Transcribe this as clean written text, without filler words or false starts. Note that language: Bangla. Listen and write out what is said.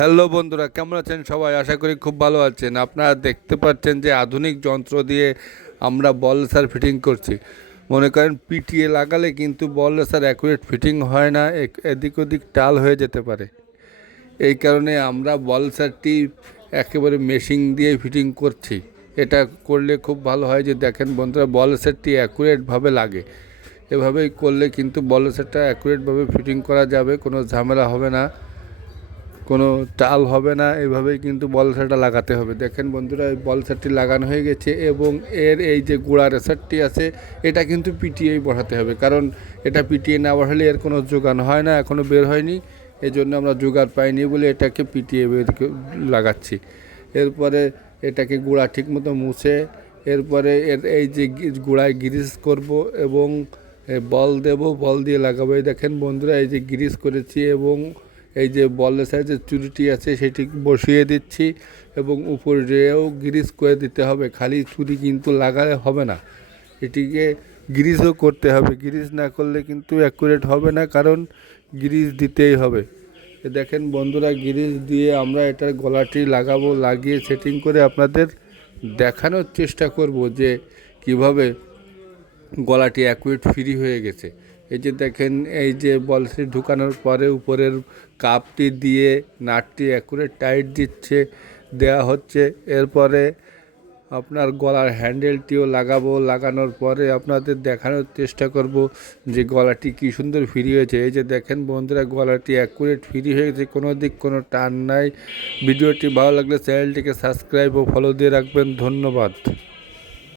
হ্যালো বন্ধুরা, কেমন আছেন সবাই? আশা করি খুব ভালো আছেন। আপনারা দেখতে পাচ্ছেন যে আধুনিক যন্ত্র দিয়ে আমরা বল রেসার ফিটিং করছি। মনে করেন পিটিএ লাগালে কিন্তু বল রেসার অ্যাকুরেট ফিটিং হয় না, এদিক ওদিক টাল হয়ে যেতে পারে। এই কারণে আমরা বল রেসারটি একেবারে মেশিন দিয়ে ফিটিং করছি। এটা করলে খুব ভালো হয়। যে দেখেন বন্ধুরা, বল রেসারটি অ্যাকুরেটভাবে লাগে। এভাবেই করলে কিন্তু বল রেসারটা অ্যাকুরেটভাবে ফিটিং করা যাবে, কোনো ঝামেলা হবে না, কোনো টাল হবে না। এইভাবেই কিন্তু বল সেটটা লাগাতে হবে। দেখেন বন্ধুরা, এই বল সেটটি লাগানো হয়ে গেছে এবং এর এই যে গুঁড়া রেসারটি আছে এটা কিন্তু পিটিএই বসাতে হবে, কারণ এটা পিটিএ না বসালে এর কোনো যোগান হয় না, এখনও বের হয়নি। এই জন্য আমরা জোগাড় পাইনি বলে এটাকে পিটিএ লাগাচ্ছি। এরপরে এটাকে গুঁড়া ঠিক মতো মুছে এরপরে এর এই যে গুঁড়ায় গ্রিস করব এবং বল দেব, বল দিয়ে লাগাবো। এই দেখেন বন্ধুরা, এই যে গ্রিস করেছি এবং এই যে বলের সাইজের চুরিটি আছে সেটি বসিয়ে দিচ্ছি এবং উপরেও গ্রিস করে দিতে হবে। খালি চুরি কিন্তু লাগালে হবে না, এটিকে গ্রিসও করতে হবে। গ্রিস না করলে কিন্তু অ্যাকুরেট হবে না, কারণ গ্রিস দিতেই হবে। দেখেন বন্ধুরা, গ্রিস দিয়ে আমরা এটার গলাটি লাগাবো, লাগিয়ে সেটিং করে আপনাদের দেখানোর চেষ্টা করব যে কিভাবে গলাটি অ্যাকুরেট ফ্রি হয়ে গেছে। এই যে দেখেন, এই যে বলটি ঢুকানোর পরে উপরের কাপটি দিয়ে নাটটি অ্যাকুরেট টাইট দেওয়া হচ্ছে। এরপরে আপনার গলার হ্যান্ডেলটিও লাগাবো। লাগানোর পরে আপনাদের দেখানোর চেষ্টা করব যে গলাটি কী সুন্দর ফ্রি হয়েছে। এই যে দেখেন বন্ধুরা, গলাটি অ্যাকুরেট ফ্রি হয়ে গেছে, কোনো দিক কোনো টান নাই। ভিডিওটি ভালো লাগলে চ্যানেলটিকে সাবস্ক্রাইব ও ফলো দিয়ে রাখবেন। ধন্যবাদ।